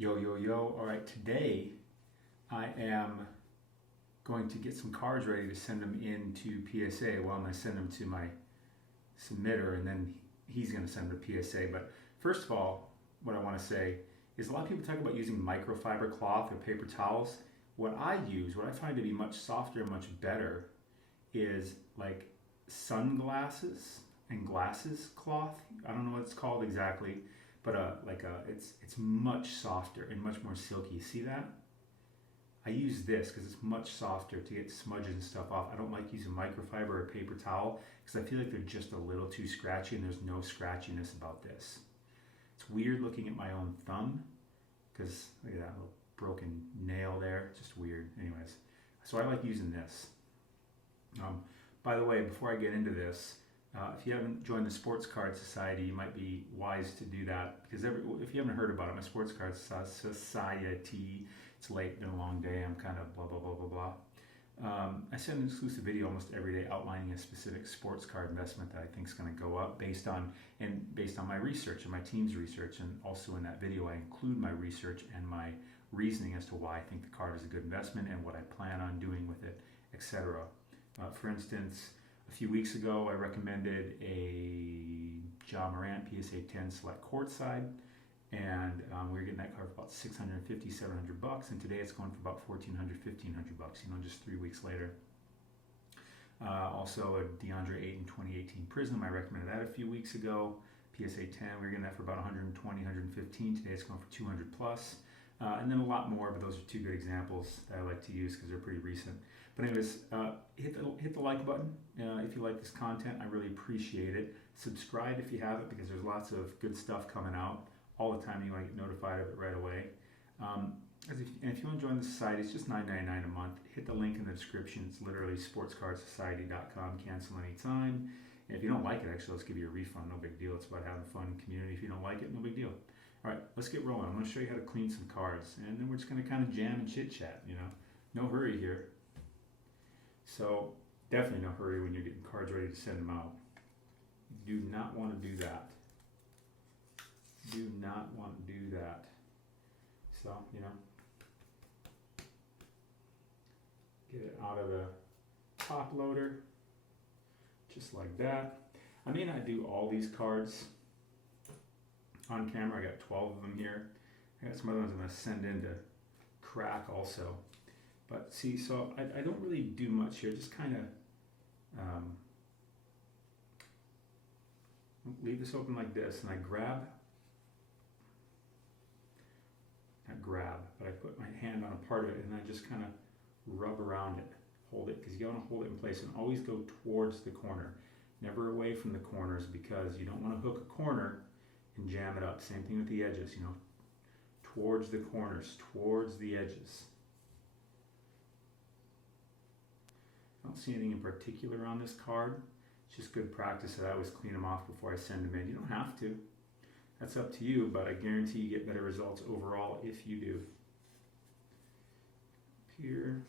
Yo, yo, yo. All right, today I am going to get some cards ready to send them in to PSA. Well, I'm going to send them to my submitter and then he's going to send them to PSA. But first of all, what I want to say is a lot of people talk about using microfiber cloth or paper towels. What I use, what I find to be much softer and much better is like sunglasses and glasses cloth. I don't know what it's called exactly, but it's much softer and much more silky. See that? I use this because it's much softer to get smudges and stuff off. I don't like using microfiber or paper towel because I feel like they're just a little too scratchy, and there's no scratchiness about this. It's weird looking at my own thumb because look at that little broken nail there. It's just weird. Anyways, so I like using this. By the way, before I get into this, if you haven't joined the Sports Card Society, you might be wise to do that because if you haven't heard about it, my Sports Card Society, it's late, been a long day, I'm kind of blah, blah, blah, blah, blah. I send an exclusive video almost every day outlining a specific sports card investment that I think is going to go up based on my research and my team's research, and also in that video I include my research and my reasoning as to why I think the card is a good investment and what I plan on doing with it, etc. For instance, a few weeks ago I recommended a Ja Morant PSA 10 Select Courtside, and we were getting that card for about $650, $700, and today it's going for about $1,400, $1,500, just 3 weeks later. Also a DeAndre Ayton 2018 Prism, I recommended that a few weeks ago. PSA 10, we were getting that for about $120, $115, today it's going for $200 plus. And then a lot more, but those are two good examples that I like to use because they're pretty recent. But anyways, hit the like button if you like this content. I really appreciate it. Subscribe if you haven't, because there's lots of good stuff coming out all the time. You want to get notified of it right away. And if you want to join the society, it's just $9.99 a month. Hit the link in the description. It's literally sportscardsociety.com. Cancel anytime. And if you don't like it, actually, let's give you a refund. No big deal. It's about having fun community. If you don't like it, no big deal. All right, let's get rolling. I'm going to show you how to clean some cards, and then we're just going to kind of jam and chit chat. No hurry here. So definitely no hurry when you're getting cards ready to send them out. You do not want to do that. Do not want to do that. So, get it out of the top loader, just like that. I may not do all these cards on camera. I got 12 of them here. I got some other ones I'm going to send in to crack also. But see, so I don't really do much here. Just kind of leave this open like this, and I grab, but I put my hand on a part of it, and I just kind of rub around it, hold it, because you want to hold it in place, and always go towards the corner, never away from the corners, because you don't want to hook a corner and jam it up. Same thing with the edges, towards the corners, towards the edges. I don't see anything in particular on this card. It's just good practice that I always clean them off before I send them in. You don't have to. That's up to you, but I guarantee you get better results overall if you do. Here,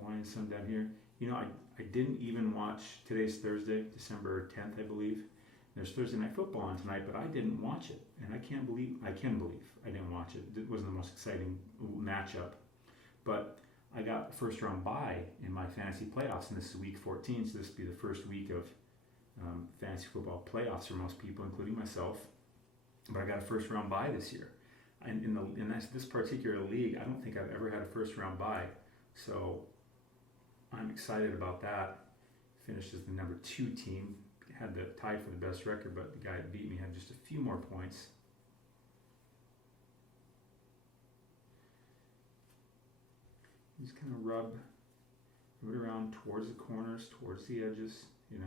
wine some down here. I didn't even watch, today's Thursday, December 10th, I believe. There's Thursday Night Football on tonight, but I didn't watch it. And I can believe I didn't watch it. It wasn't the most exciting matchup. But I got a first round bye in my fantasy playoffs, and this is week 14, so this will be the first week of fantasy football playoffs for most people, including myself. But I got a first round bye this year. And in this particular league, I don't think I've ever had a first round bye. So I'm excited about that. Finished as the number 2 team. Had the tied for the best record, but the guy that beat me had just a few more points. Just kind of rub it around towards the corners, towards the edges, In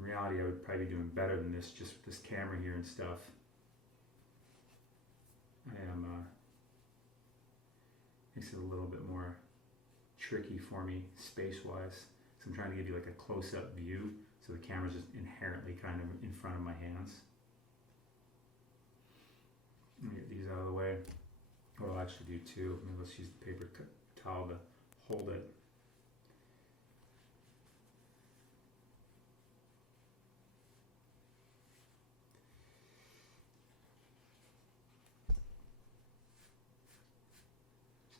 reality, I would probably be doing better than this, just with this camera here and stuff. Makes it a little bit more tricky for me space-wise. So I'm trying to give you like a close-up view, so the camera's just inherently kind of in front of my hands. Let me get these out of the way. What I'll actually do too, let's use the paper towel to hold it.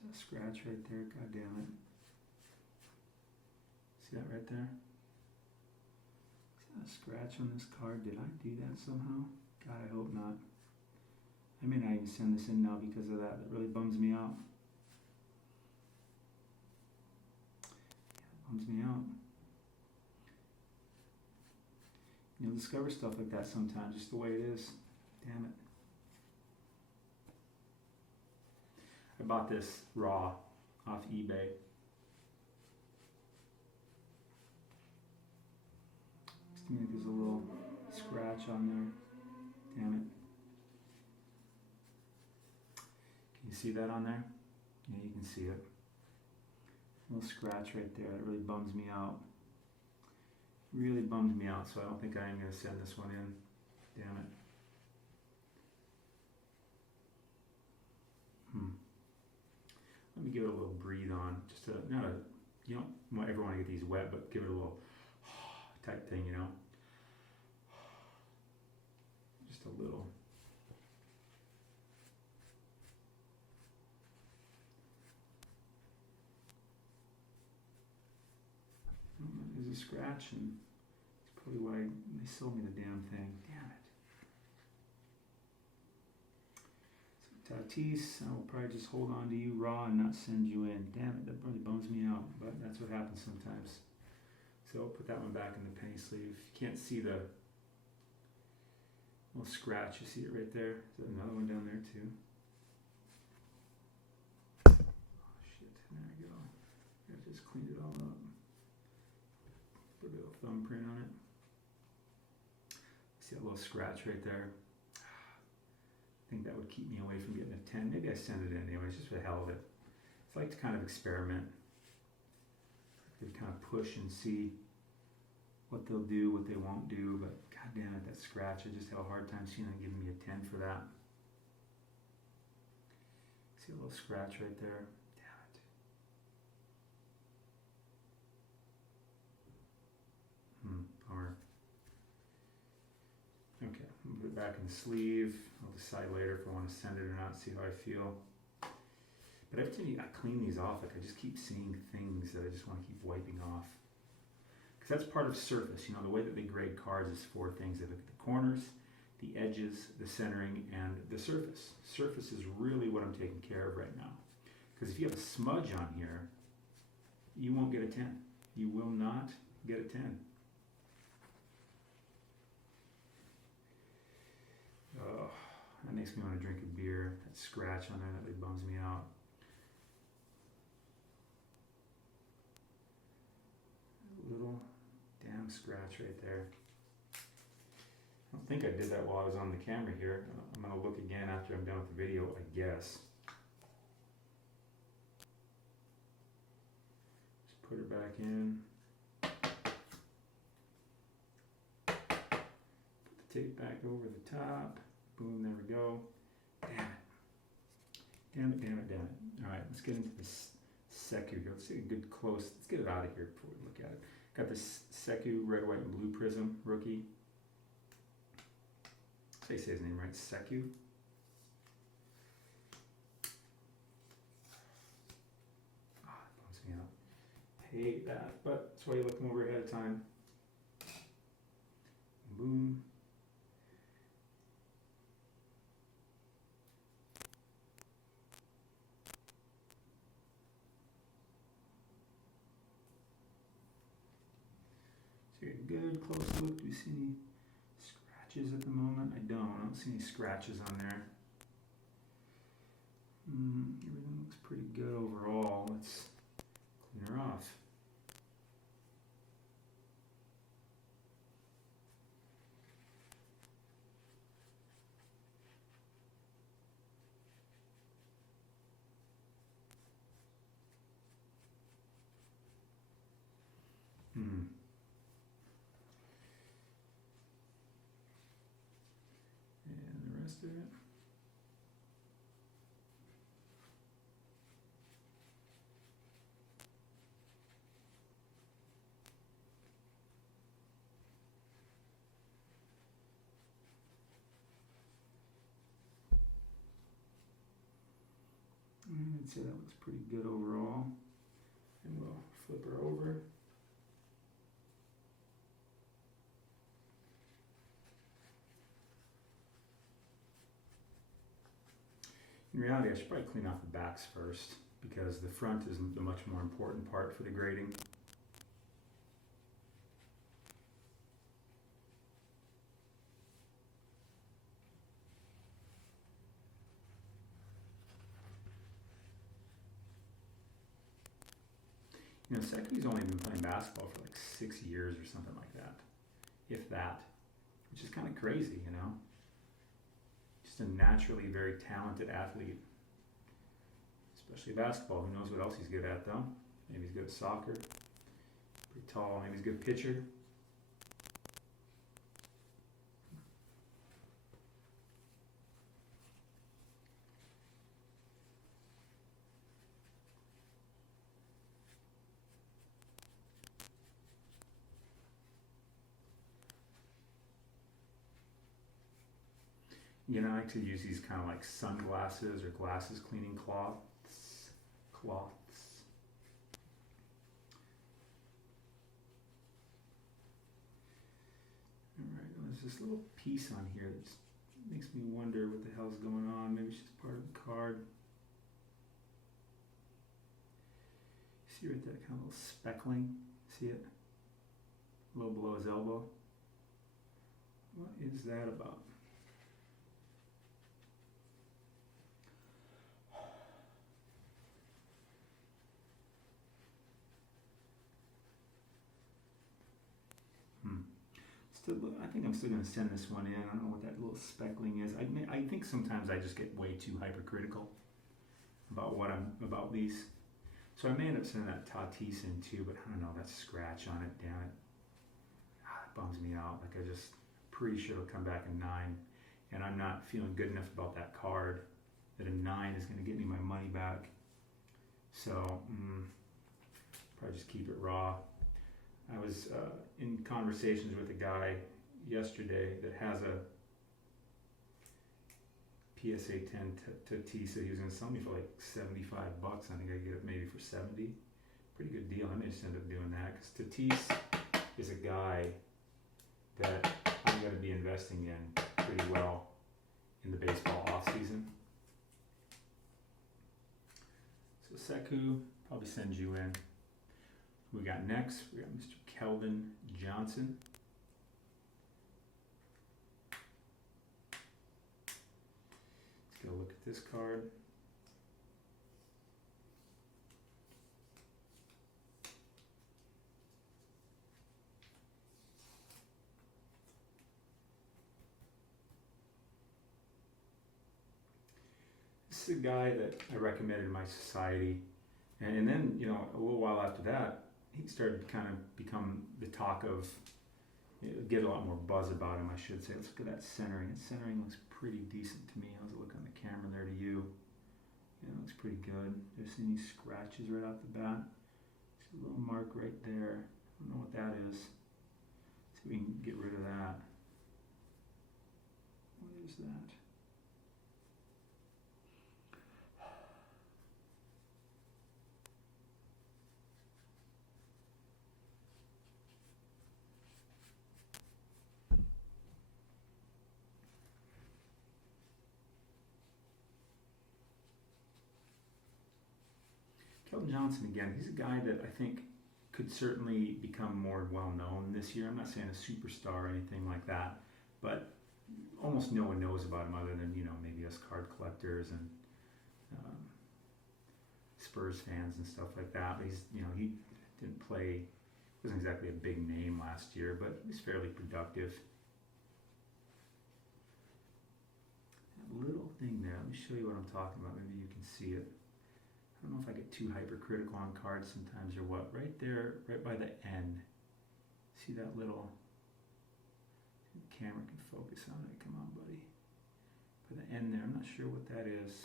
There's a scratch right there, god damn it. See that right there? Is that a scratch on this card? Did I do that somehow? God, I hope not. I may not even send this in now because of that. That really bums me out. Yeah, it bums me out. You'll discover stuff like that sometimes, just the way it is. Damn it. I bought this raw off eBay. Looks to me like there's a little scratch on there. Damn it. Can you see that on there? Yeah, you can see it. A little scratch right there. That really bums me out. Really bummed me out, so I don't think I am going to send this one in. Damn it. Let me give it a little breathe on. Just a, not a, you don't ever want to get these wet, but give it a little type thing, you know. Just a little. There's a scratch, and it's probably why they sold me the damn thing. Damn it. So Tatis, I will probably just hold on to you raw and not send you in. Damn it, that really bums me out, but that's what happens sometimes. So I'll put that one back in the penny sleeve. You can't see the little scratch. You see it right there. There's another one down there too. Oh shit, there we go. I just cleaned it all up. Put a little thumbprint on it. See that little scratch right there? I think that would keep me away from getting a 10. Maybe I send it in anyways, just for the hell of it. It's like to kind of experiment. To kind of push and see what they'll do, what they won't do, but god damn it, that scratch, I just have a hard time seeing them giving me a 10 for that. See a little scratch right there? Damn it. Bummer. Okay, I'll put it back in the sleeve. I'll decide later if I want to send it or not, see how I feel. But every time I clean these off, like I just keep seeing things that I just want to keep wiping off. Because that's part of surface. You know, the way that they grade cards is 4 things. They look at the corners, the edges, the centering, and the surface. Surface is really what I'm taking care of right now. Because if you have a smudge on here, you won't get a 10. You will not get a 10. Oh, that makes me want to drink a beer. That scratch on there, that really bums me out. Little damn scratch right there. I don't think I did that while I was on the camera here. I'm going to look again after I'm done with the video, I guess. Just put her back in. Put the tape back over the top. Boom, there we go. Damn it. Damn it, damn it, damn it. Alright, let's get into this Seku here. Let's see a good close. Let's get it out of here before we look at it. Got this Seku red, white, and blue prism rookie. Say his name right, Seku. Ah, it bums me out. Hate that, but that's why you look them over ahead of time. Boom. So a good close look. Do you see any scratches at the moment? I don't see any scratches on there. Everything looks pretty good overall. Let's clean her off. And the rest of it. And I'd say that looks pretty good overall. And we'll flip her over. In reality, I should probably clean off the backs first because the front is the much more important part for the grading. You know, Seku's only been playing basketball for like 6 years or something like that, if that, which is kind of crazy, you know. Just a naturally very talented athlete, especially basketball. Who knows what else he's good at though? Maybe he's good at soccer, pretty tall, maybe he's a good pitcher. You know, I like to use these kind of like sunglasses or glasses cleaning cloths. All right, there's this little piece on here that makes me wonder what the hell's going on. Maybe it's just part of the card. See right there, kind of little speckling. See it? A little below his elbow. What is that about? I think I'm still going to send this one in. I don't know what that little speckling is. I think sometimes I just get way too hypercritical about these. So I may end up sending that Tatis in too, but I don't know, that scratch on it, damn it. It bums me out. Like I just pretty sure it'll come back a 9. And I'm not feeling good enough about that card that a 9 is going to get me my money back. So probably just keep it raw. I was in conversations with a guy yesterday that has a PSA 10 Tatis that he was going to sell me for like $75. I think I get it maybe for 70. Pretty good deal. I may just end up doing that because Tatis is a guy that I'm going to be investing in pretty well in the baseball off season. So Seku, probably send you in. We got next, we got Mr. Kelvin Johnson. Let's go look at this card. This is a guy that I recommended in my society. And then, you know, a little while after that, he started to kind of become the talk of, get a lot more buzz about him, I should say. Let's look at that centering. That centering looks pretty decent to me. How's it look on the camera there to you? Yeah, it looks pretty good. There's any scratches right off the bat. There's a little mark right there. I don't know what that is. See if we can get rid of that. What is that? Kelvin Johnson again, he's a guy that I think could certainly become more well known this year. I'm not saying a superstar or anything like that, but almost no one knows about him other than, you know, maybe us card collectors and Spurs fans and stuff like that. But he's, you know, he didn't play, wasn't exactly a big name last year, but he's fairly productive. That little thing there, let me show you what I'm talking about. Maybe you can see it. I don't know if I get too hypercritical on cards sometimes or what. Right there, right by the end. See that little, the camera can focus on it. Come on, buddy. By the end there, I'm not sure what that is.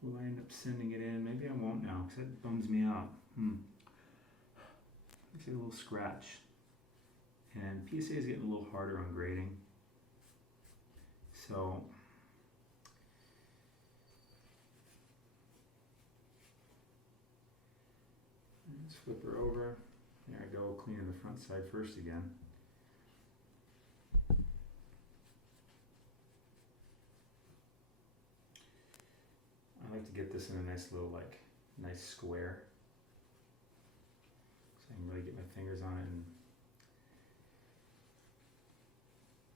Will I end up sending it in? Maybe I won't now, because that bums me out. Looks like a little scratch. And PSA is getting a little harder on grading. So Flip her over. There I go, cleaning the front side first again. I like to get this in a nice little, nice square. So I can really get my fingers on it and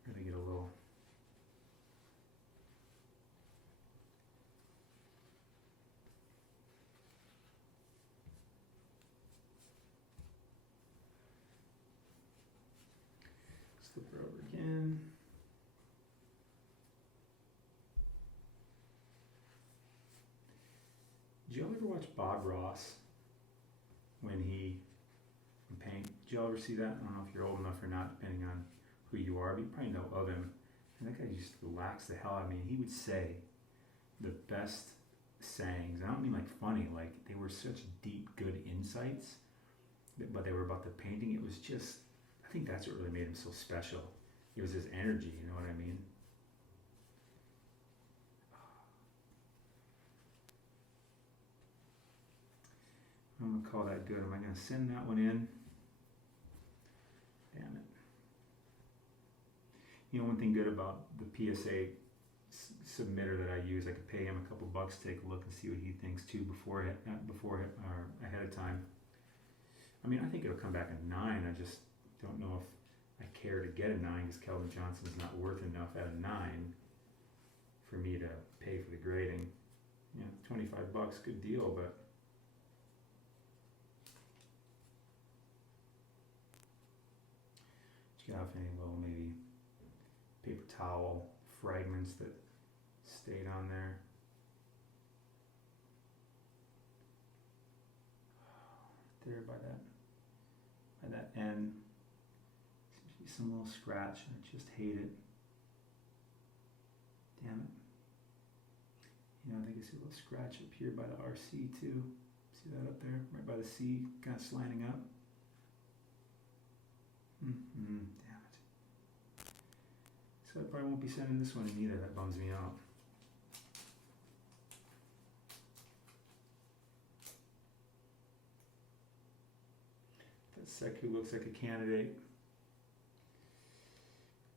really get a little. Flip her over again. Did y'all ever watch Bob Ross when he would paint? Did y'all ever see that? I don't know if you're old enough or not, depending on who you are, but you probably know of him. And that guy used to relax the hell out of me. He would say the best sayings. I don't mean like funny, like they were such deep, good insights, but they were about the painting. It was just, I think that's what really made him so special. It was his energy, you know what I mean? I'm gonna call that good. Am I gonna send that one in? Damn it. You know, one thing good about the PSA submitter that I use, I could pay him a couple bucks to take a look and see what he thinks too before or ahead of time. I mean, I think it'll come back a 9. I just don't know if I care to get a 9 because Kelvin Johnson is not worth enough at a 9 for me to pay for the grading. Yeah, 25 bucks, good deal, but you have any little maybe paper towel fragments that stayed on there. There by that end seems to be some little scratch, and I just hate it. Damn it. You know, I think I see a little scratch up here by the RC too. See that up there, right by the C, kind of slanting up. Damn it. So I probably won't be sending this one in either. That bums me out. That Seku looks like a candidate.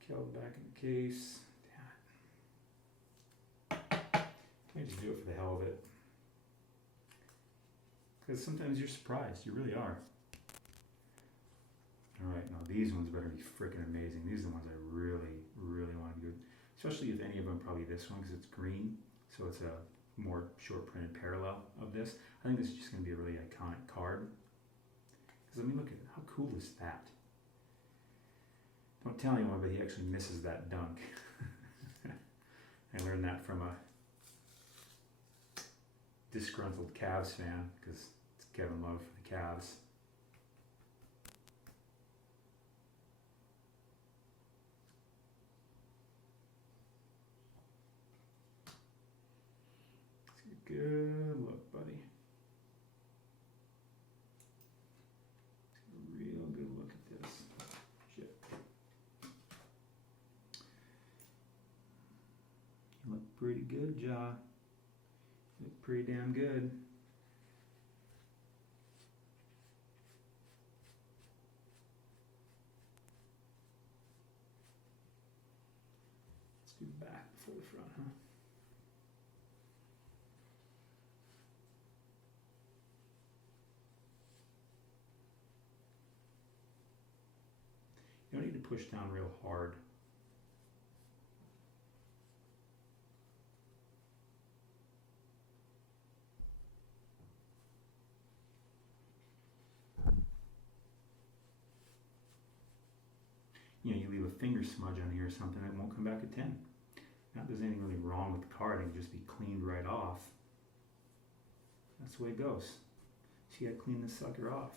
Kel back in the case. Damn it. I just do it for the hell of it. Because sometimes you're surprised. You really are. Alright, now these ones better be freaking amazing. These are the ones I really, really want to do. Especially if any of them, probably this one, because it's green. So it's a more short printed parallel of this. I think this is just going to be a really iconic card. Because I mean, look at it. How cool is that? Don't tell anyone, but he actually misses that dunk. I learned that from a disgruntled Cavs fan, because it's Kevin Love for the Cavs. Good look, buddy. Real good look at this. Shit. You look pretty good, Ja. You look pretty damn good. Let's do the back before the front, huh? You don't need to push down real hard. You know, you leave a finger smudge on here or something, it won't come back at 10. Not that there's anything really wrong with the card, it can just be cleaned right off. That's the way it goes. So you gotta clean this sucker off.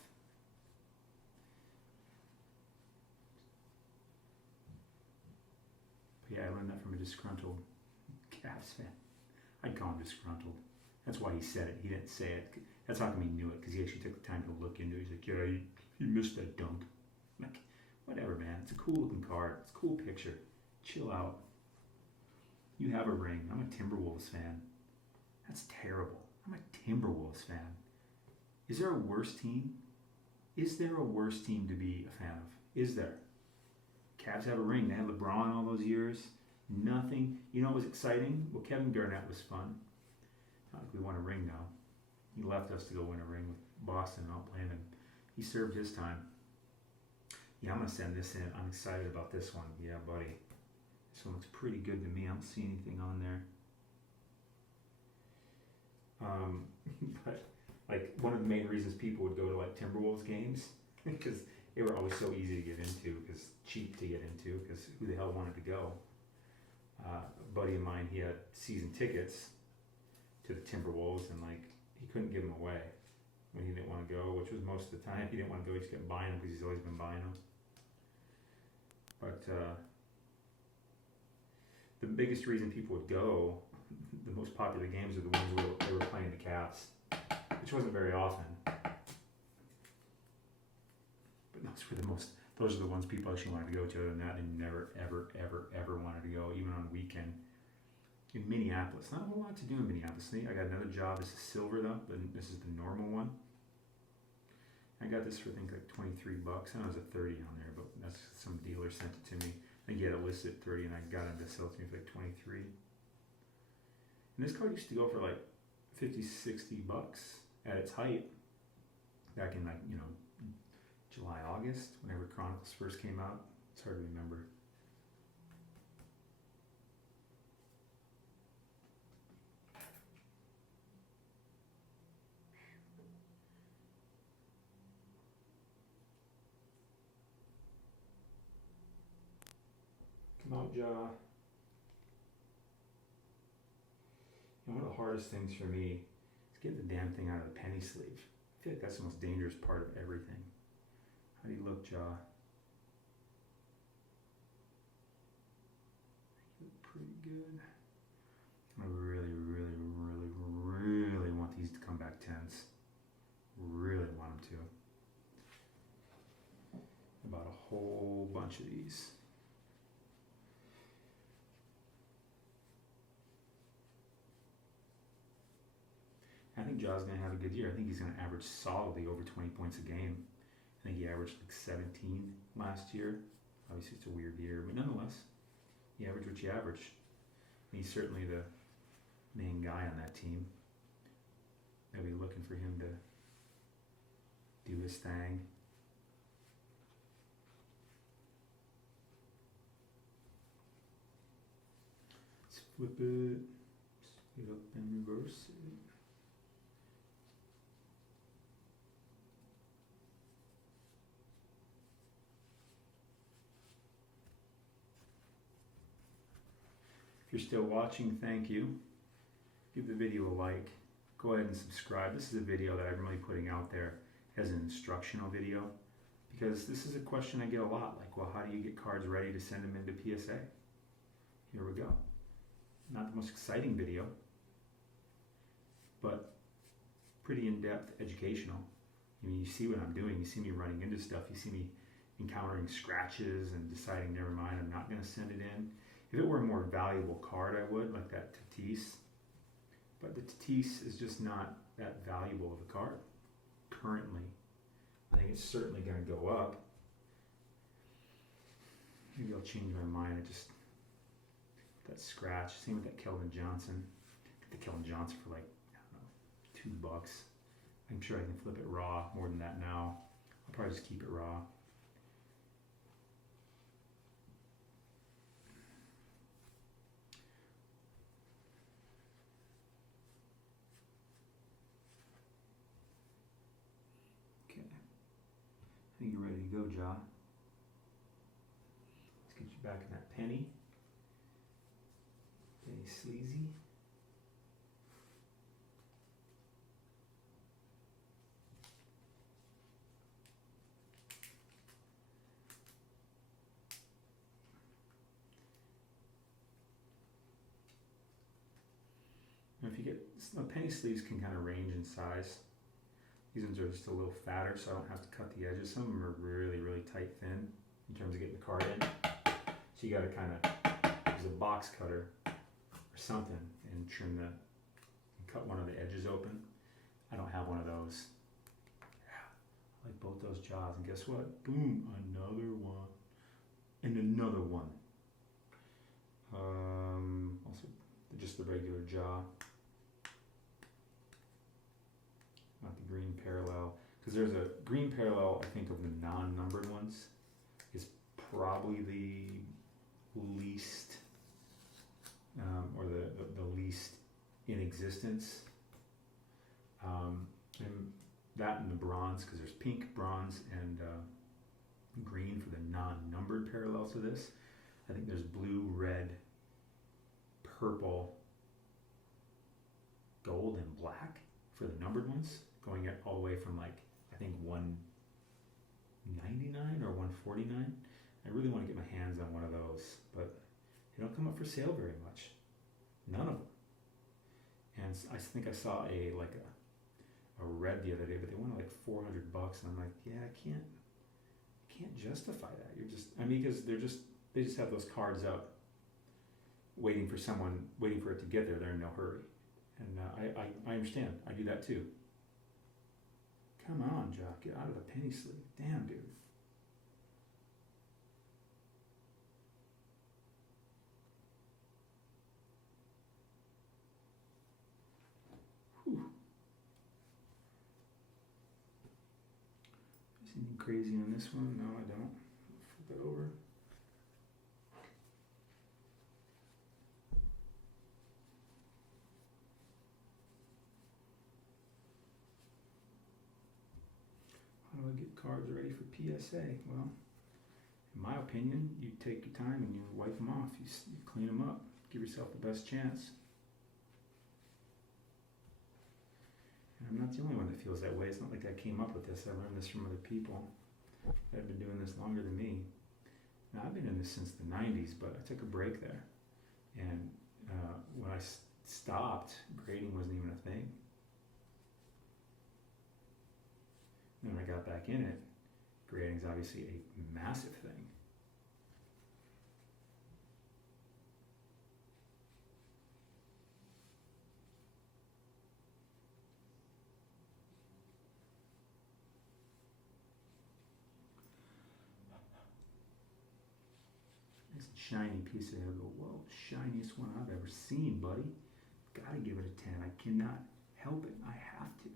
Yeah, I learned that from a disgruntled Cavs fan. I'd call him disgruntled. That's why he said it. He didn't say it. That's how come he knew it, because he actually took the time to look into it. He's like, yeah, he missed that dunk. I'm like, whatever, man. It's a cool looking card. It's a cool picture. Chill out. You have a ring. I'm a Timberwolves fan. That's terrible. I'm a Timberwolves fan. Is there a worse team Is there a worse team to be a fan of? Is there? Cavs have a ring. They had LeBron all those years. Nothing. You know what was exciting? Well, Kevin Garnett was fun. Not like we won a ring now. He left us to go win a ring with Boston and not playing him. He served his time. Yeah, I'm going to send this in. I'm excited about this one. Yeah, buddy. This one looks pretty good to me. I don't see anything on there. But like one of the main reasons people would go to like Timberwolves games because they were always so easy to get into, because cheap to get into, because who the hell wanted to go? A buddy of mine, he had season tickets to the Timberwolves, and like he couldn't give them away when he didn't want to go, which was most of the time. He didn't want to go, he just kept buying them because he's always been buying them. But the biggest reason people would go, the most popular games are the ones where they were playing the Cavs, which wasn't very often. But those are the ones people actually wanted to go to. Other than that, they never, ever, ever, ever wanted to go, even on a weekend. In Minneapolis, not a whole lot to do in Minneapolis. I got another job. This is silver though, but this is the normal one. I got this for I think like $23. I know it was a 30 on there, but that's some dealer sent it to me. I think he had it listed at 30, and I got him to sell it to me for like 23. And this card used to go for like $50-$60 at its height back in like, July, August, whenever Chronicles first came out. It's hard to remember. Come out, jaw. And one of the hardest things for me is getting the damn thing out of the penny sleeve. I feel like that's the most dangerous part of everything. How do you look, jaw? You look pretty good. I really, really, really, really want these to come back 10s. Really want them to. About a whole bunch of these. I think Jaw's going to have a good year. I think he's going to average solidly over 20 points a game. I think he averaged like 17 last year. Obviously, it's a weird year, but nonetheless, he averaged what you averaged. And he's certainly the main guy on that team. They'll be looking for him to do his thing. Let's flip it, stick it up and reverse it. If you're still watching, thank you. Give the video a like. Go ahead and subscribe. This is a video that I'm really putting out there as an instructional video, because this is a question I get a lot. Like, well, how do you get cards ready to send them into PSA? Here we go. Not the most exciting video, but pretty in-depth, educational. I mean, you see what I'm doing. You see me running into stuff. You see me encountering scratches and deciding, never mind, I'm not going to send it in. If it were a more valuable card, I would, like that Tatis. But the Tatis is just not that valuable of a card currently. I think it's certainly going to go up. Maybe I'll change my mind. That scratch. Same with that Kelvin Johnson. Get the Kelvin Johnson for like, I don't know, $2. I'm sure I can flip it raw more than that now. I'll probably just keep it raw. I think you're ready to go, John. Let's get you back in that penny. Penny sleazy. Now if you get, penny sleeves can kind of range in size. These ones are just a little fatter, so I don't have to cut the edges. Some of them are really, really tight thin in terms of getting the card in. So you got to kind of use a box cutter or something and trim and cut one of the edges open. I don't have one of those. Yeah, I like both those jaws. And guess what? Boom, another one. And another one. Also, just the regular jaw. Not the green parallel. Because there's a green parallel, I think, of the non-numbered ones is probably the least, or the least in existence. And that and the bronze, because there's pink, bronze, and green for the non-numbered parallels to this. I think there's blue, red, purple, gold, and black for the numbered ones, going all the way from like, I think 199 or 149. I really want to get my hands on one of those, but they don't come up for sale very much. None of them. And I think I saw a red the other day, but they wanted like $400, and I'm like, yeah, I can't justify that. Because they just have those cards up, waiting for it to get there. They're in no hurry, and I understand. I do that too. Come on, Jock, get out of the penny sleeve. Damn, dude. Whew. Is anything crazy on this one? No, I don't. Flip it over. How do I get cards ready for PSA? Well, in my opinion, you take your time and you wipe them off. You clean them up. Give yourself the best chance. And I'm not the only one that feels that way. It's not like I came up with this. I learned this from other people that have been doing this longer than me. Now, I've been in this since the 90s, but I took a break there. And when I stopped, grading wasn't even a thing. And when I got back in it, grading is obviously a massive thing. Nice and shiny PSA. I go, whoa, shiniest one I've ever seen, buddy. Gotta give it a 10. I cannot help it. I have to.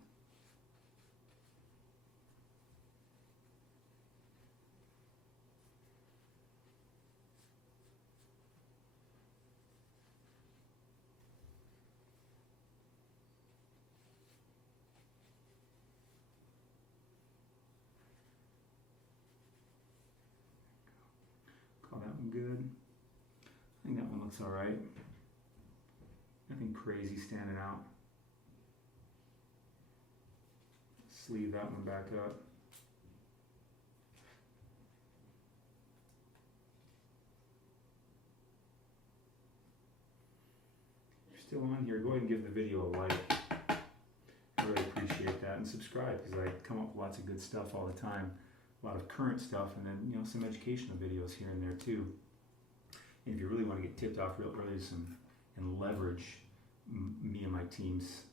Call that one good. I think that one looks all right. Nothing crazy standing out. Sleeve that one back up. If you're still on here, go ahead and give the video a like. I really appreciate that, and subscribe, because I come up with lots of good stuff all the time. A lot of current stuff, and then some educational videos here and there too. And if you really want to get tipped off real early and leverage me and my team's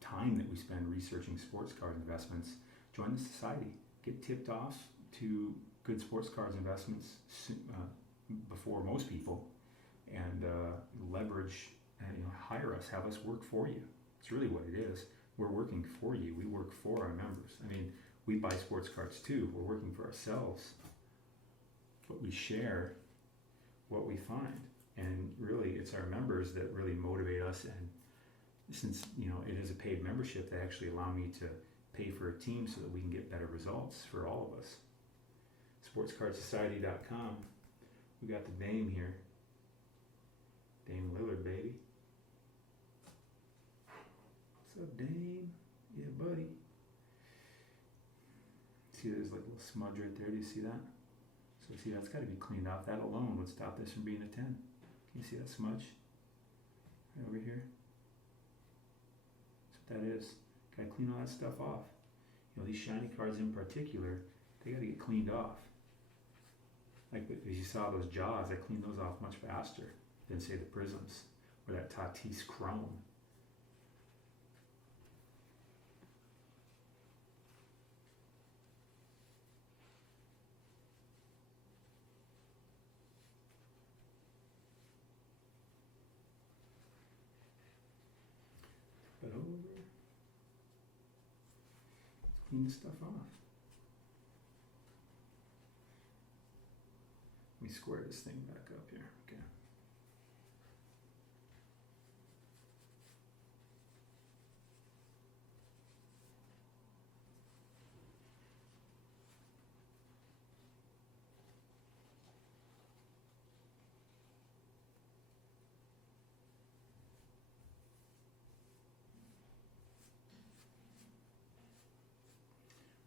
time that we spend researching sports card investments, join the society. Get tipped off to good sports cards investments before most people, and leverage and hire us, have us work for you. It's really what it is. We're working for you. We work for our members. I mean, we buy sports cards too. We're working for ourselves, but we share what we find. And really, it's our members that really motivate us. And since it is a paid membership, they actually allow me to pay for a team so that we can get better results for all of us. SportsCardSociety.com. We got the Dame here. Dame Lillard, baby. What's up, Dame? Yeah, buddy. See, there's like a little smudge right there. Do you see that? So see, that's got to be cleaned off. That alone would stop this from being a 10. Can you see that smudge? Right over here. That's what that is. Got to clean all that stuff off. These shiny cards in particular, they got to get cleaned off. Like as you saw those jaws, I cleaned those off much faster than say the prisms or that Tatis chrome. clean this stuff off. Let me square this thing back up here. Okay.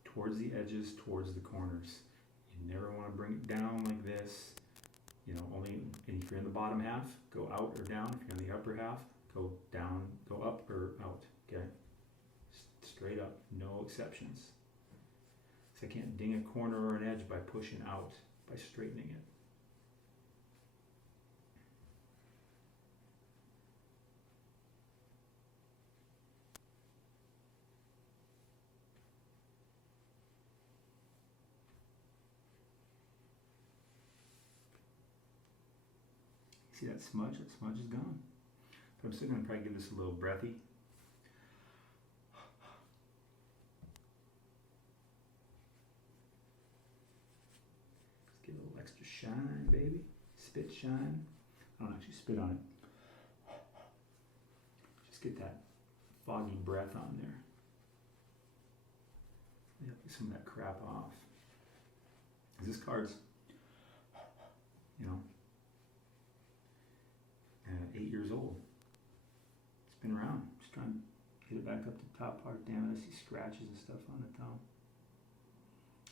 Towards the edges, towards the corners. You never want to bring it down like this. You know, only if you're in the bottom half, go out or down. If you're in the upper half, go down, go up or out. Okay? Straight up, no exceptions. So I can't ding a corner or an edge by pushing out, by straightening it. See that smudge? That smudge is gone. But I'm still going to probably give this a little breathy. Let's get a little extra shine, baby. Spit shine. I don't actually spit on it. Just get that foggy breath on there. Yeah, get some of that crap off. This card's, you know, 8 years old. It's been around. Just trying to get it back up to the top part. Damn it, I see scratches and stuff on the top.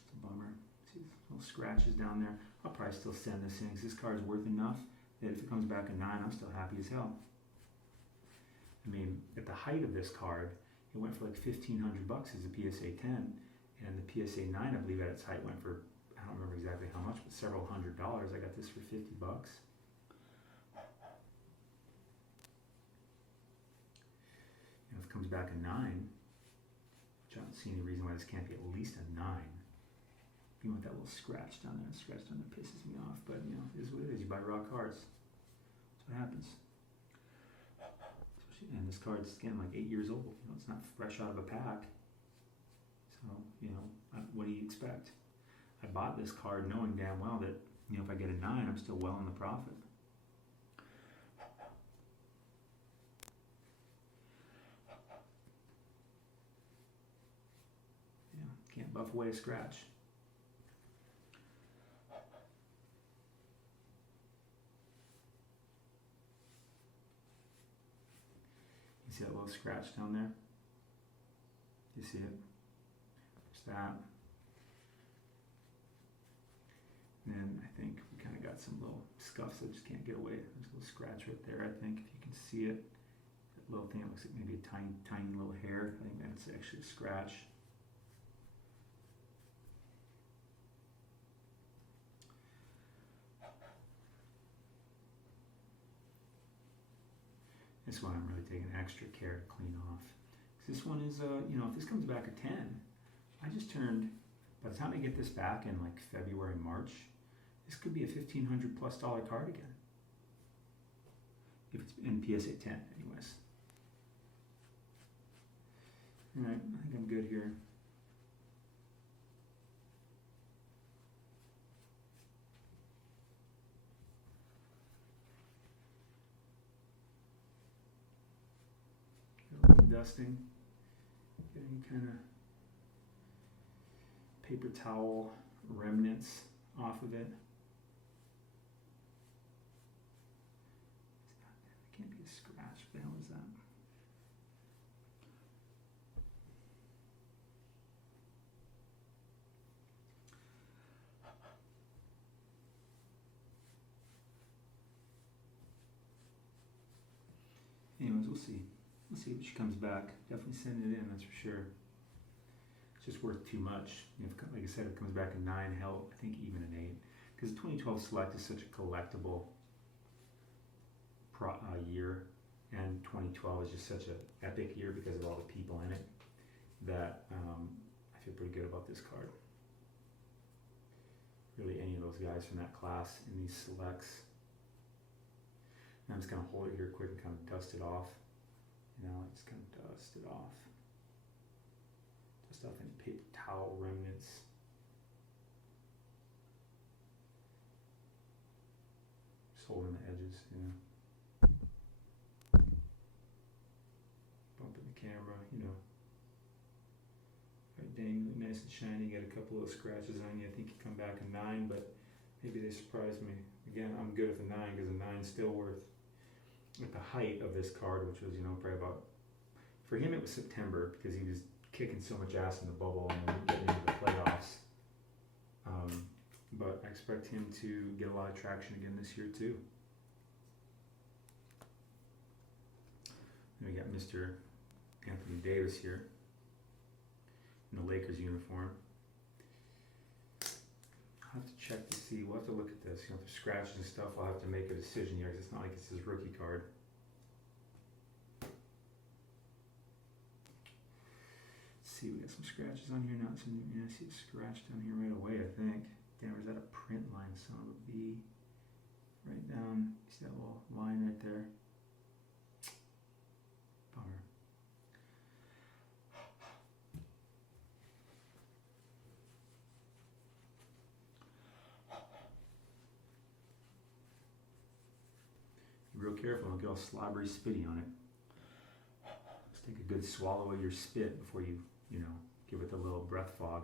It's a bummer. See little scratches down there. I'll probably still send this in because this card's worth enough that if it comes back a 9, I'm still happy as hell. I mean, at the height of this card, it went for like $1,500 as a PSA 10, and the PSA 9, I believe, at its height went for, I don't remember exactly how much, but several $100s. I got this for $50. Comes back a 9, which I don't see any reason why this can't be at least a 9. Even with that little scratch down there, scratch down there pisses me off, but you know, it is what it is. You buy raw cards. That's what happens. And this card's, again, like 8 years old. You know, it's not fresh out of a pack. So, you know, what do you expect? I bought this card knowing damn well that, you know, if I get a 9, I'm still well in the profit. Can't buff away a scratch. You see that little scratch down there? You see it? There's that. And then I think we kind of got some little scuffs that just can't get away. There's a little scratch right there, I think, if you can see it. That little thing that looks like maybe a tiny, tiny little hair. I think that's actually a scratch. This one I'm really taking extra care to clean off. This one is, you know, if this comes back a 10, I just turned, by the time I get this back in like February, March, this could be a $1,500+ card again. If it's in PSA 10 anyways. All right, I think I'm good here. Dusting, get any kind of paper towel remnants off of it. It can't be a scratch. What the hell is that? Anyways, we'll see. We'll see if she comes back. Definitely send it in, that's for sure. It's just worth too much. If, like I said, it comes back a 9, hell, I think even an 8. Because 2012 Select is such a collectible year, and 2012 is just such an epic year because of all the people in it, that I feel pretty good about this card. Really, any of those guys from that class in these selects. And I'm just going to hold it here quick and kind of dust it off. You know, just kind of dust it off. Just off any paper towel remnants. Just holding the edges, you know. Bumping the camera, you know. Right, dang, nice and shiny. Got a couple of scratches on you. I think you come back a 9, but maybe they surprised me. Again, I'm good with a 9 because a 9 is still worth, at the height of this card, which was, you know, probably about, for him it was September because he was kicking so much ass in the bubble and then getting into the playoffs. But I expect him to get a lot of traction again this year too. And we got Mr. Anthony Davis here in the Lakers uniform. I'll have to check to see. We'll have to look at this. You know, if there's scratches and stuff, I'll have to make a decision here because it's not like it's his rookie card. Let's see, we got some scratches on here now. Yeah, I see a scratch down here right away, I think. Damn, or is that a print line? Son of a B. Right down. See that little line right there? Bummer. Be real careful, don't get all slobbery spitty on it. Just take a good swallow of your spit before you know, give it the little breath fog.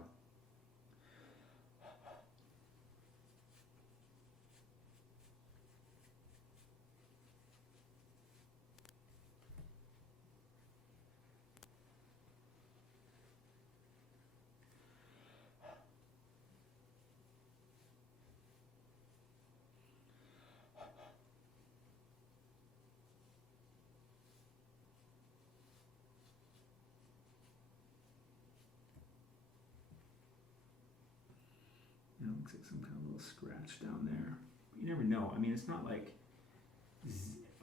You know, looks like some kind of little scratch down there. But you never know. I mean, it's not like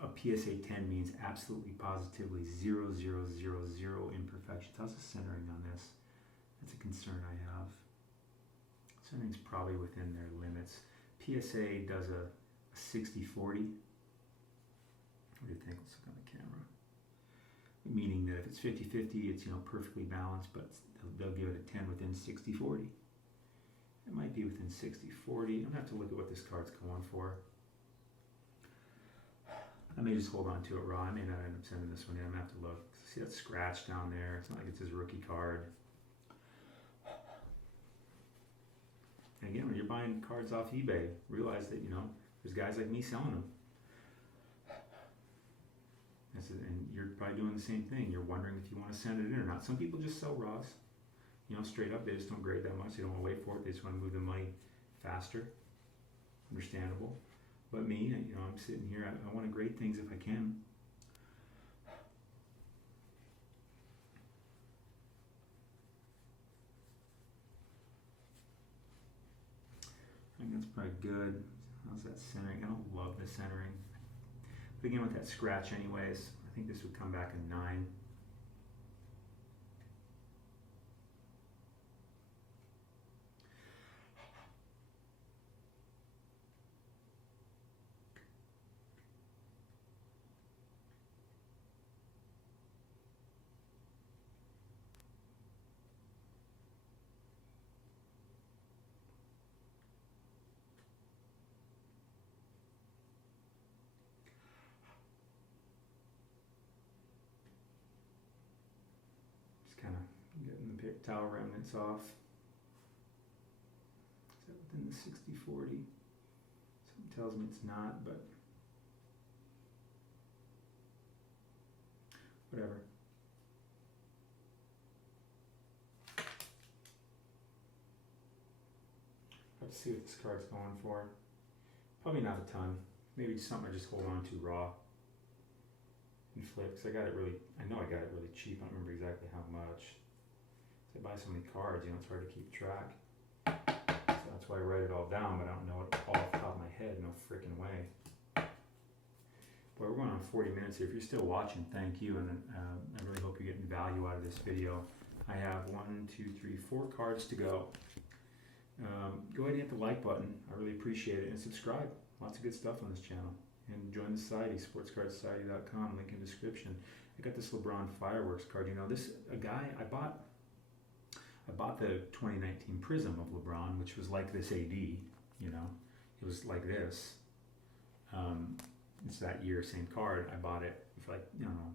a PSA 10 means absolutely positively 0, 0, 0, 0 imperfections. How's the centering on this? That's a concern I have. Centering's probably within their limits. PSA does a 60-40. What do you think? Let's look on the camera. Meaning that if it's 50-50, it's, you know, perfectly balanced, but they'll give it a 10 within 60-40. It might be within 60-40. I'm gonna have to look at what this card's going for. I may just hold on to it raw. I may not end up sending this one in. I'm gonna have to look. See that scratch down there? It's not like it's his rookie card. And again, when you're buying cards off eBay, realize that, you know, there's guys like me selling them. And you're probably doing the same thing. You're wondering if you want to send it in or not. Some people just sell raws. You know, straight up, they just don't grade that much. They don't want to wait for it. They just want to move the money faster. Understandable. But me, you know, I'm sitting here. I want to grade things if I can. I think that's probably good. How's that centering? I don't love the centering. But again, with that scratch anyways, I think this would come back a 9. Kind of getting the paper towel remnants off. Is that within the 60-40? Something tells me it's not, but whatever. Let's see what this card's going for. Probably not a ton. Maybe just something I just hold on to raw. And flip, because I got it really, I know I got it really cheap. I don't remember exactly how much. I buy so many cards, you know, it's hard to keep track. So that's why I write it all down, but I don't know it all off the top of my head, no freaking way. Boy, we're going on 40 minutes here. If you're still watching, thank you, and I really hope you're getting value out of this video. I have 1, 2, 3, 4 cards to go. Go ahead and hit the like button. I really appreciate it, and subscribe. Lots of good stuff on this channel. And join the society, SportsCardSociety.com, link in description. I got this LeBron Fireworks card. You know, this, a guy, I bought I bought the 2019 Prism of LeBron, which was like this AD, you know, it was like this. It's that year, same card. I bought it for like, you know,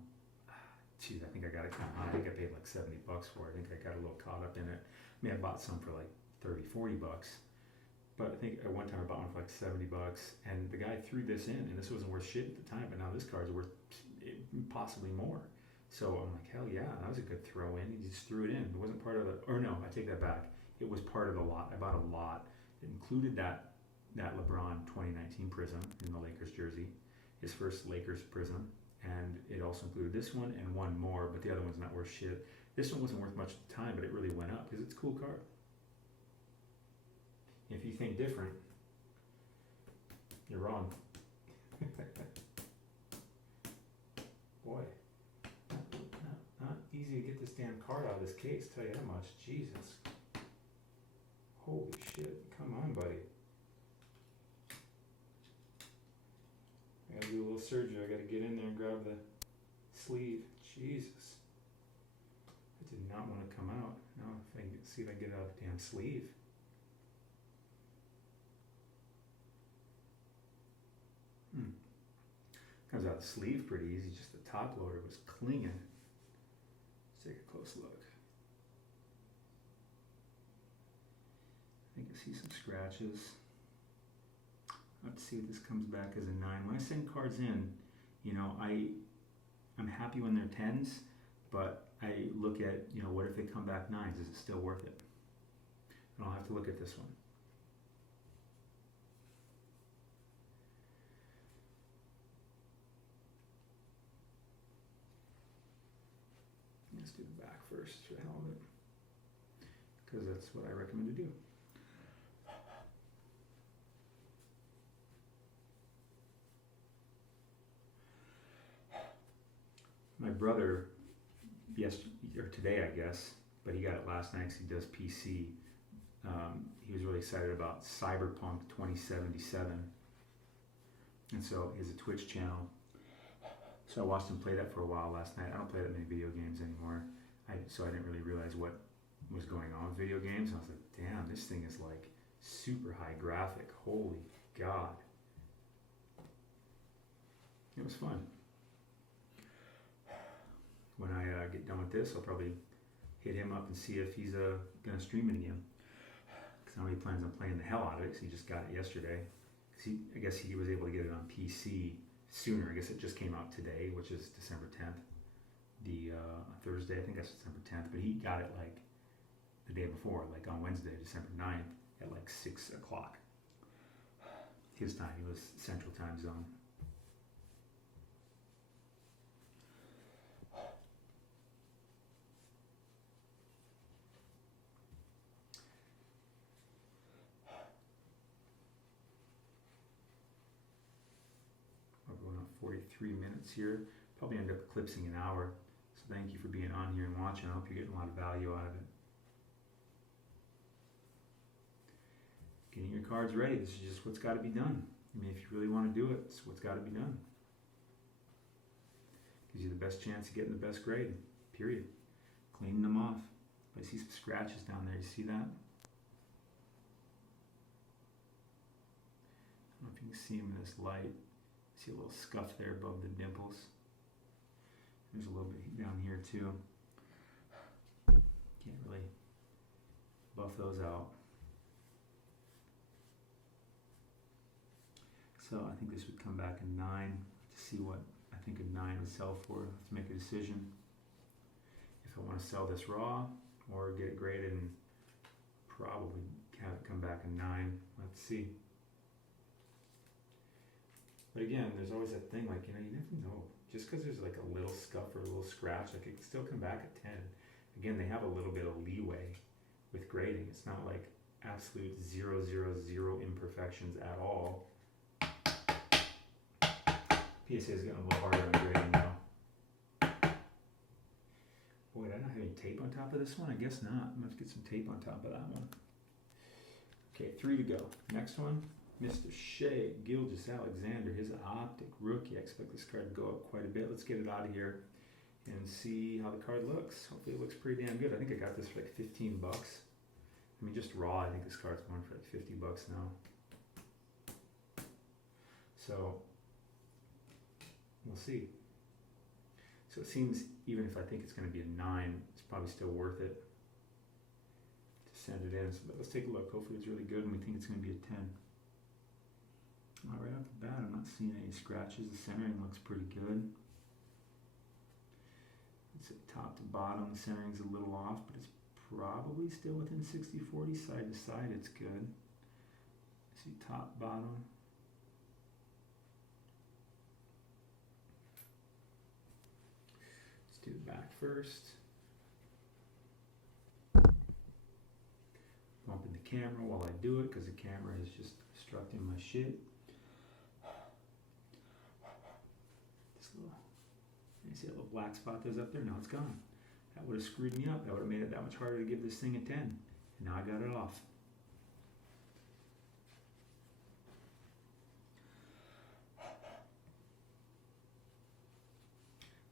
geez, I think I got it kind of high. I think I paid like $70 for it. I think I got a little caught up in it. I mean, I bought some for like $30, $40. But I think at one time I bought one for like $70, and the guy threw this in, and this wasn't worth shit at the time, but now this card's worth possibly more. So I'm like, hell yeah, that was a good throw in. He just threw it in. It wasn't part of the, or no, I take that back. It was part of the lot. I bought a lot. It included that LeBron 2019 Prism in the Lakers jersey, his first Lakers Prism, and it also included this one and one more, but the other one's not worth shit. This one wasn't worth much at the time, but it really went up because it's a cool card. If you think different, you're wrong. Boy, not easy to get this damn card out of this case, tell you that much. Jesus. Holy shit, come on, buddy. I gotta do a little surgery. I gotta get in there and grab the sleeve. Jesus. It did not want to come out. Now, if I can see if I can get it out of the damn sleeve. Comes out the sleeve pretty easy, just the top loader was clinging. Let's take a close look. I think I see some scratches. Let's see if this comes back as a 9. When I send cards in, you know, I'm happy when they're 10s, but I look at, you know, what if they come back 9s? Is it still worth it? And I'll have to look at this one. Let's do the back first for the hell of it, because that's what I recommend to do. My brother, or today I guess, but he got it last night because he does PC. He was really excited about Cyberpunk 2077, and so he has a Twitch channel. So I watched him play that for a while last night. I don't play that many video games anymore, so I didn't really realize what was going on with video games. And I was like, damn, this thing is like super high graphic. Holy God. It was fun. When I get done with this, I'll probably hit him up and see if he's going to stream it again. Because now he plans on playing the hell out of it, because he just got it yesterday. Because I guess he was able to get it on PC sooner. I guess it just came out today, which is December 10th. The Thursday, I think that's December 10th. But he got it like the day before, like on Wednesday, December 9th at like 6 o'clock. His time, he was Central Time Zone. We're going on 43 minutes here. Probably end up eclipsing an hour. So thank you for being on here and watching. I hope you're getting a lot of value out of it. Getting your cards ready. This is just what's got to be done. I mean, if you really want to do it, it's what's got to be done. Gives you the best chance of getting the best grade, period. Cleaning them off. I see some scratches down there. You see that? I don't know if you can see them in this light. See a little scuff there above the dimples. There's a little bit down here too. Can't really buff those out. So I think this would come back a 9 to see what I think a 9 would sell for. I have to make a decision if I want to sell this raw or get it graded and probably have it come back a 9. Let's see. But again, there's always that thing like, you know, you never know. Just because there's like a little scuff or a little scratch, like it can still come back at 10. Again, they have a little bit of leeway with grading. It's not like absolute 0, 0, 0 imperfections at all. PSA is getting a little harder on grading now. Boy, did I not have any tape on top of this one? I guess not. I'm going to have to get some tape on top of that one. Okay, 3 to go. Next one, Mr. Shea Gilgeous Alexander. Here's an optic rookie. I expect this card to go up quite a bit. Let's get it out of here and see how the card looks. Hopefully it looks pretty damn good. I think I got this for like 15 bucks. I mean, just raw, I think this card's going for like 50 bucks now. So, we'll see. So it seems, even if I think it's going to be a 9, it's probably still worth it to send it in. So, but let's take a look. Hopefully it's really good and we think it's going to be a 10. Right off the bat, I'm not seeing any scratches. The centering looks pretty good. It's top to bottom. The centering's a little off, but it's probably still within 60-40. Side to side, it's good. See top, bottom. Let's do the back first. Bumping the camera while I do it because the camera is just obstructing my shit. You see that little black spot that's up there? Now it's gone. That would have screwed me up. That would have made it that much harder to give this thing a 10. And now I got it off. I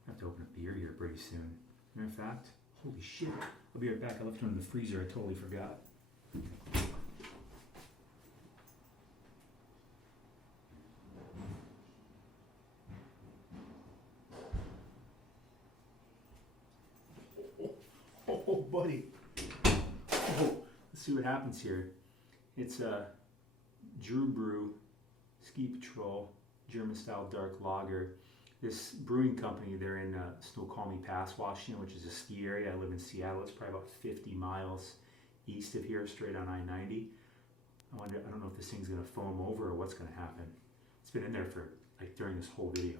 have to open a beer here pretty soon. Matter of fact, holy shit. I'll be right back. I left one in the freezer. I totally forgot. Oh, buddy. Oh, let's see what happens here. It's a Drew Brew Ski Patrol German style dark lager. This brewing company, they're in Snoqualmie Pass, Washington, which is a ski area. I live in Seattle. It's probably about 50 miles east of here, straight on I-90. I don't know if this thing's going to foam over or what's going to happen. It's been in there for like during this whole video.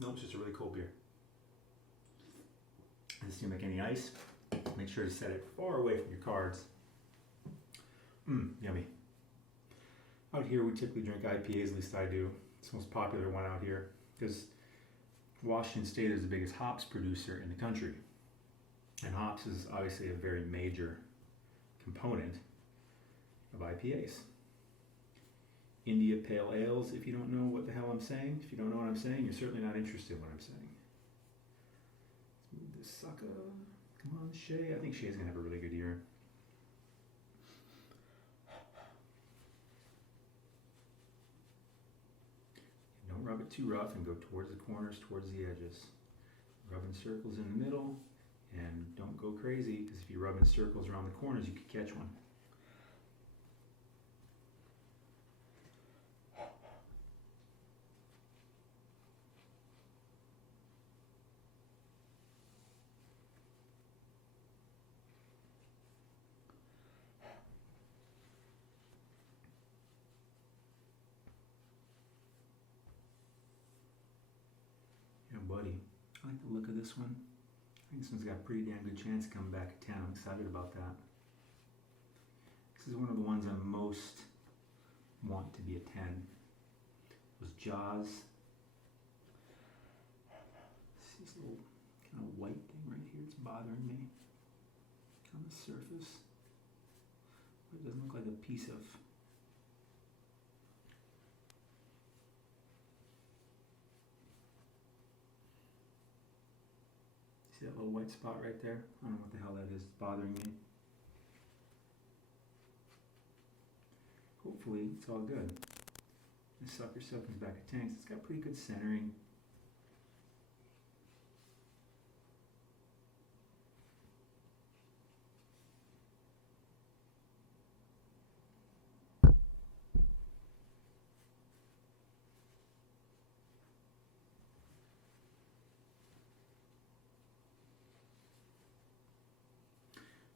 Nope, it's just a really cold beer. And just to make any ice, make sure to set it far away from your cards. Yummy. Out here we typically drink IPAs, at least I do. It's the most popular one out here because Washington State is the biggest hops producer in the country. And hops is obviously a very major component of IPAs. India Pale Ales, if you don't know what the hell I'm saying. If you don't know what I'm saying, you're certainly not interested in what I'm saying. Let's move this sucker. Come on, Shay. I think Shay's going to have a really good year. Don't rub it too rough and go towards the corners, towards the edges. Rub in circles in the middle, and don't go crazy, because if you rub in circles around the corners, you could catch one. Buddy, I like the look of this one. I think this one's got a pretty damn good chance of coming back at 10. I'm excited about that. This is one of the ones I most want to be a 10. It was Jaws. See this little kind of white thing right here? It's bothering me on the surface. It doesn't look like a piece of see that little white spot right there? I don't know what the hell that is. It's bothering me. Hopefully it's all good. This sucker still comes back at tanks. It's got pretty good centering.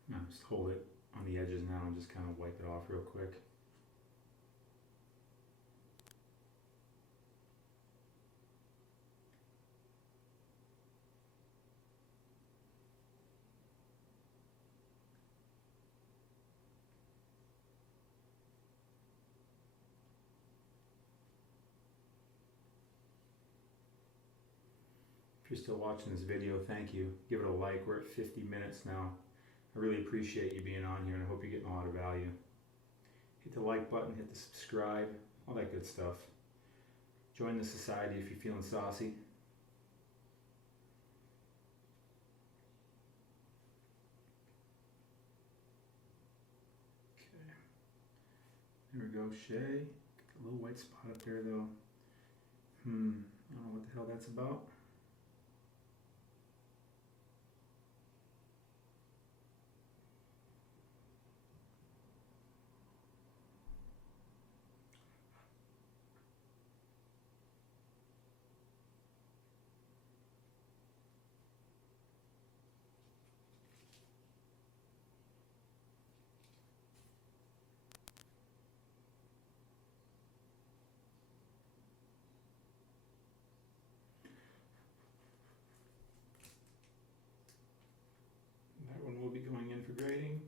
Now just hold it on the edges now and just kind of wipe it off real quick. If you're still watching this video, thank you. Give it a like. We're at 50 minutes now. I really appreciate you being on here, and I hope you're getting a lot of value. Hit the like button, hit the subscribe, all that good stuff. Join the society if you're feeling saucy. Okay. There we go, Shay. Got a little white spot up there though. I don't know what the hell that's about. That one will be going in for grading.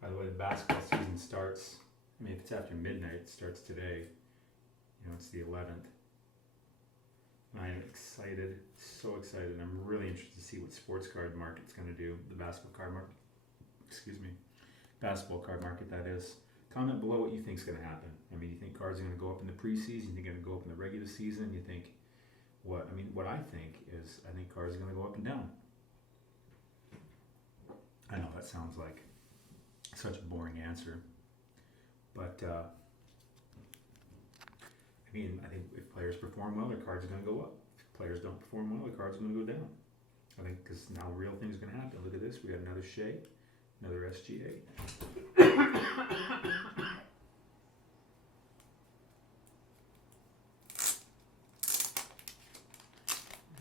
By the way, the basketball season starts, I mean, if it's after midnight, it starts today. You know, it's the 11th. I am excited, so excited. I'm really interested to see what sports card market's going to do. The basketball card market, basketball card market, that is. Comment below what you think is going to happen. I mean, you think cards are going to go up in the preseason? You think they're going to go up in the regular season? You think what? I mean, what I think is I think cards are going to go up and down. I know that sounds like such a boring answer, but I mean, I think if players perform well, their cards are going to go up. If players don't perform well, their cards are going to go down. I think because now real things are going to happen. Look at this. We got another Shea, another SGA.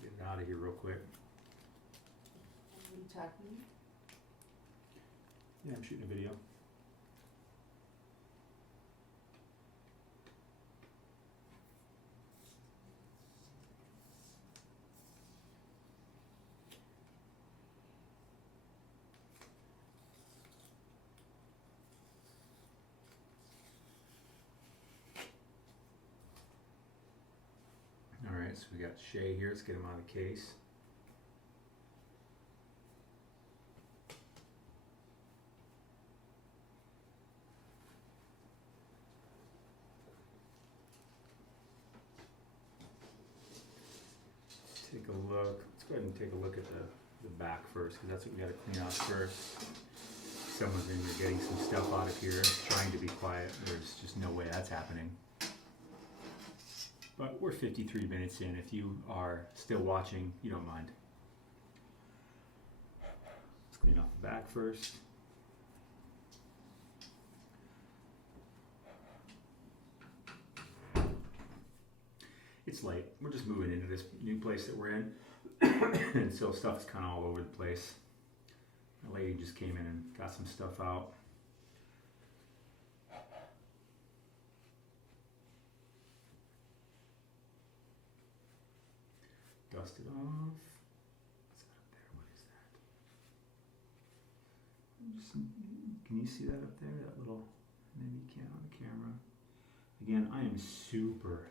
Get out of here real quick. Are you talking? Yeah, I'm shooting a video. Alright, so we got Shea here. Let's get him out of the case. Take a look. Let's go ahead and take a look at the back first, because that's what we got to clean off first. Someone's in here getting some stuff out of here, trying to be quiet. There's just no way that's happening. But we're 53 minutes in. If you are still watching, you don't mind. Let's clean off the back first. It's late. We're just moving into this new place that we're in. And so stuff's kind of all over the place. A lady just came in and got some stuff out. Dust it off. What's that up there? What is that? Just, can you see that up there? That little, maybe you can't on the camera. Again, I am super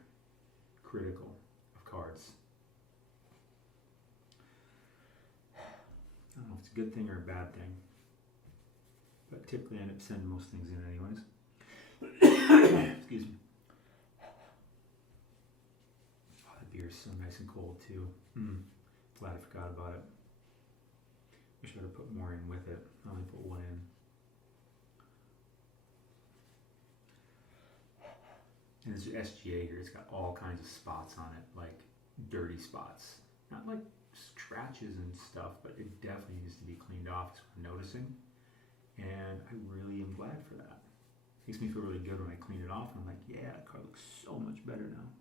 critical of cards. I don't know if it's a good thing or a bad thing, but typically I end up sending most things in anyways. Excuse me. Oh, that beer is so nice and cold too. Glad I forgot about it. Wish I would have put more in with it. I only put one in. And this SGA here, it's got all kinds of spots on it, like dirty spots. Not like scratches and stuff, but it definitely needs to be cleaned off, is what I'm noticing. And I really am glad for that. Makes me feel really good when I clean it off, and I'm like, yeah, that card looks so much better now.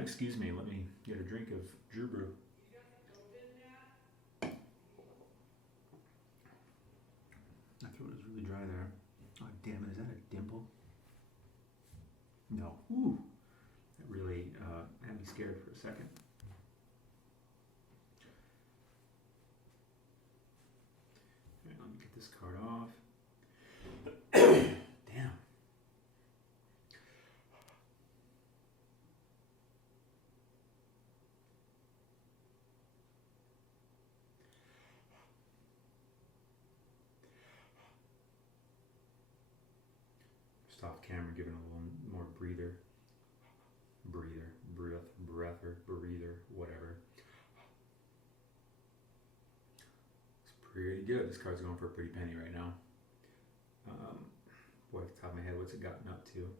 Excuse me, let me get a drink of Drew Brew. My throat is really dry there. Oh, damn it, is that a dimple? No. Ooh. That really had me scared for a second. Okay, let me get this card off. Damn. off camera, give it a little more breather, whatever. It's pretty good. This card's going for a pretty penny right now. Boy, off the top of my head, what's it gotten up to?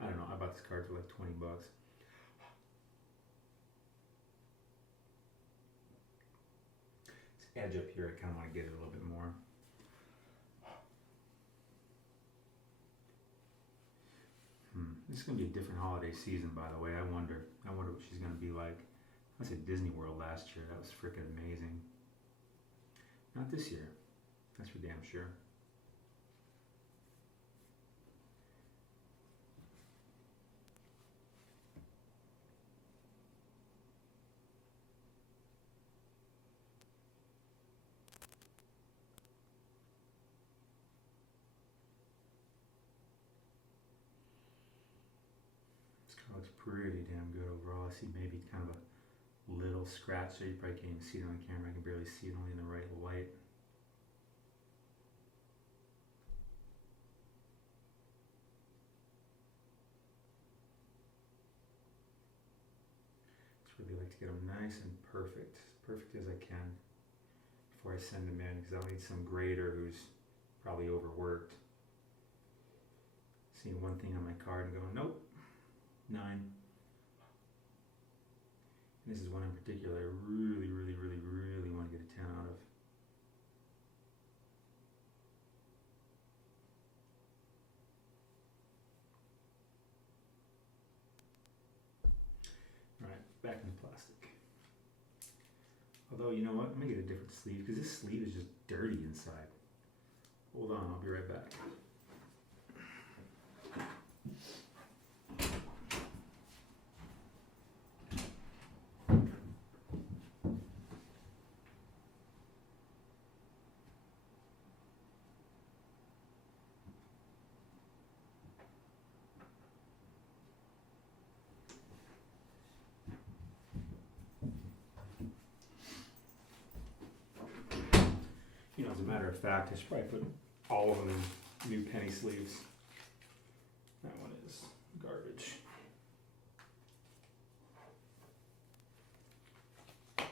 I don't know. I bought this card for like 20 bucks. This edge up here, I kind of want to get it a little bit more. This is going to be a different holiday season, by the way. I wonder what she's going to be like. I was at Disney World last year. That was freaking amazing. Not this year. That's for damn sure. Looks pretty damn good overall. I see maybe kind of a little scratch there. You probably can't even see it on the camera. I can barely see it, only in the right light. Just really like to get them nice and perfect, as perfect as I can before I send them in, because I'll need some grader who's probably overworked. Seeing one thing on my card and going, nope. 9. And this is one in particular I really want to get a 10 out of. Alright, back in the plastic. Although, you know what? I'm going to get a different sleeve because this sleeve is just dirty inside. Hold on, I'll be right back. As a matter of fact, I should probably put all of them in new penny sleeves. That one is garbage. I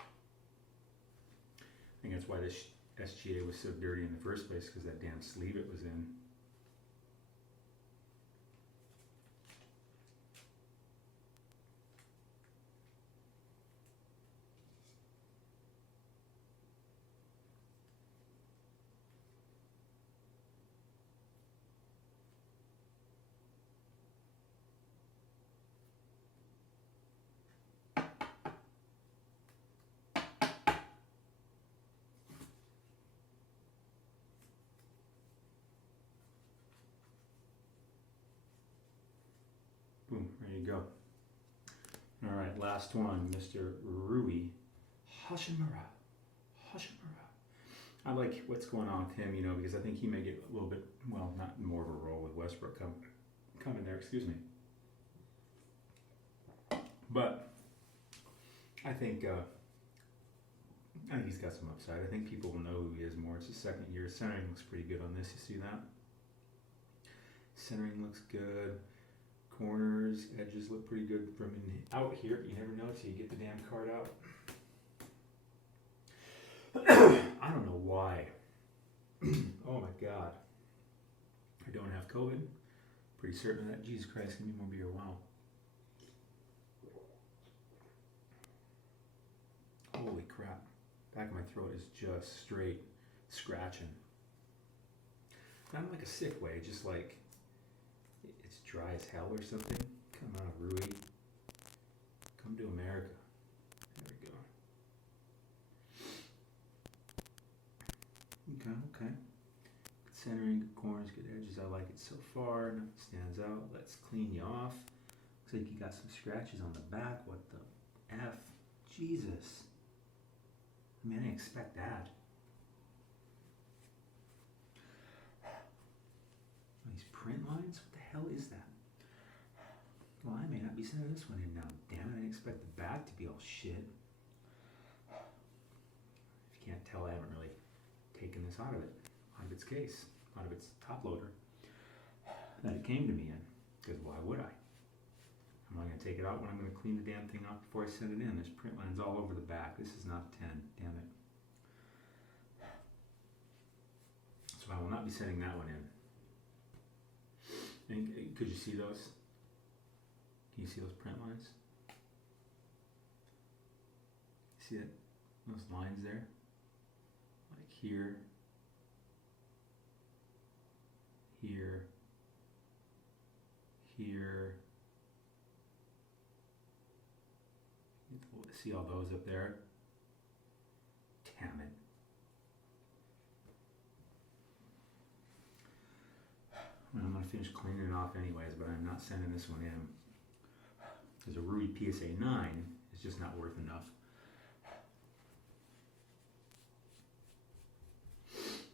think that's why this SGA was so dirty in the first place, because that damn sleeve it was in. Boom, there you go. All right, last one, Mr. Rui Hachimura. I like what's going on with him, you know, because I think he may get a little bit, well, not more of a role with Westbrook coming there, excuse me. But I think he's got some upside. I think people will know who he is more. It's his second year. Centering looks pretty good on this. You see that? Centering looks good. Corners, edges look pretty good from out here. You never know till you get the damn card out. I don't know why. Oh my God. I don't have COVID. Pretty certain of that. Jesus Christ, give me more beer. Wow. Holy crap. Back of my throat is just straight scratching. Not in like a sick way, just like it's dry as hell or something. Come on, Rui. Come to America. There we go. Okay. Good centering, good corners, good edges. I like it so far. Nothing stands out. Let's clean you off. Looks like you got some scratches on the back. What the F? Jesus. I mean, I didn't expect that. These print lines? What the hell is that? Well, I may not be sending this one in now. Damn it, I didn't expect the back to be all shit. If you can't tell, I haven't really taken this out of its case, out of its top loader. that it came to me in, because why would I? I'm not going to take it out when I'm going to clean the damn thing off before I send it in. There's print lines all over the back. This is not a 10, damn it. So I will not be sending that one in. And could you see those? Can you see those print lines? See that? Those lines there? Like here, here, here. See all those up there? Damn it. Well, I'm going to finish cleaning it off anyways, but I'm not sending this one in. Because a Rui PSA 9 is just not worth enough.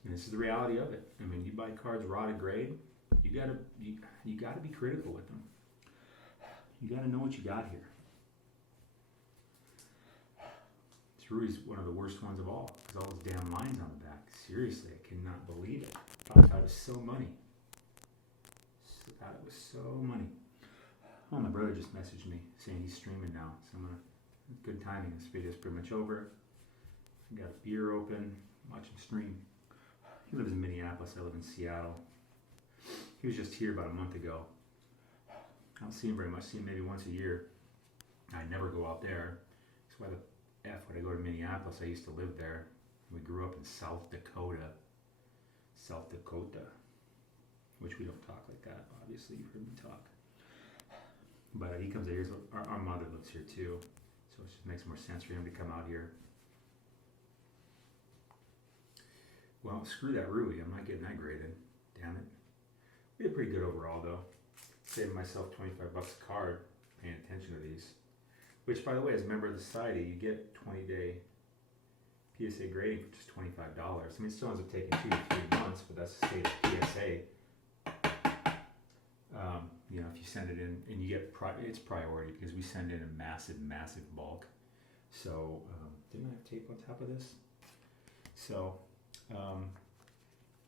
And this is the reality of it. I mean, you buy cards raw to grade, you gotta be critical with them. You gotta know what you got here. This Rui's one of the worst ones of all, because all those damn lines on the back. Seriously, I cannot believe it. I thought it was so money. Thought it was so money. Oh, my brother just messaged me saying he's streaming now, so I'm gonna. Good timing. This video's pretty much over. I got a beer open, watch him stream. He lives in Minneapolis. I live in Seattle. He was just here about a month ago. I don't see him very much. See him maybe once a year. I never go out there. That's why the F would I go to Minneapolis? I used to live there. We grew up in South Dakota. South Dakota. Which we don't talk like that, obviously. You've heard me talk. But he comes out here. Our mother lives here too. So it just makes more sense for him to come out here. Well, screw that Rui. I'm not getting that graded. Damn it. We did pretty good overall, though. Saving myself $25 a card, paying attention to these. Which, by the way, as a member of the society, you get 20-day PSA grading for just $25. I mean, it still ends up taking 2 to 3 months, but that's the state of PSA. You know, if you send it in, and you get it's priority because we send in a massive bulk. So, didn't I have tape on top of this? So,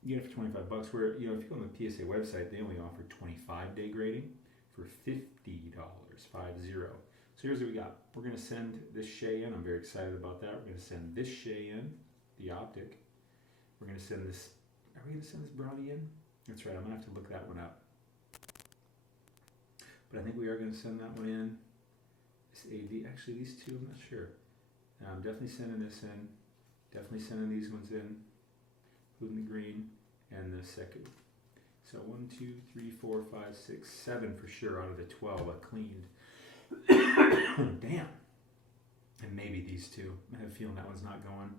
you get it for $25. Where, you know, if you go on the PSA website, they only offer 25-day grading for $50, 50. So here's what we got. We're going to send this Shea in. I'm very excited about that. We're going to send this Shea in, the optic. We're going to send this, are we going to send this brownie in? That's right, I'm going to have to look that one up. But I think we are going to send that one in. This AD, actually these two, I'm not sure. I'm definitely sending this in. Definitely sending these ones in. Including the green and the second. So 1, 2, 3, 4, 5, 6, 7 for sure out of the 12 I cleaned. Damn. And maybe these two. I have a feeling that one's not going.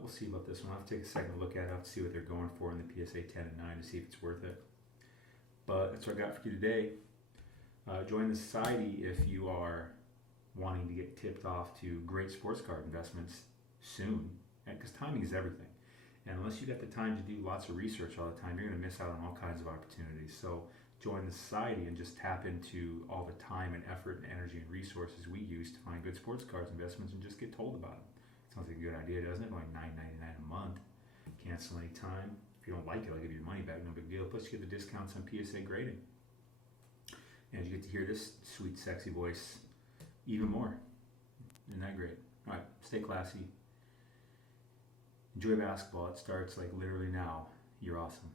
We'll see about this one. I'll have to take a second look at it. I'll have to see what they're going for in the PSA 10 and 9 to see if it's worth it. But that's what I got for you today. Join the society if you are wanting to get tipped off to great sports card investments soon. Because timing is everything. And unless you got the time to do lots of research all the time, you're going to miss out on all kinds of opportunities. So join the society and just tap into all the time and effort and energy and resources we use to find good sports cards investments and just get told about them. Sounds like a good idea, doesn't it? Only $9.99 a month. Cancel any time. If you don't like it, I'll give you your money back. No big deal. Plus you get the discounts on PSA grading. And you get to hear this sweet, sexy voice even more. Isn't that great? All right, stay classy. Enjoy basketball. It starts like literally now. You're awesome.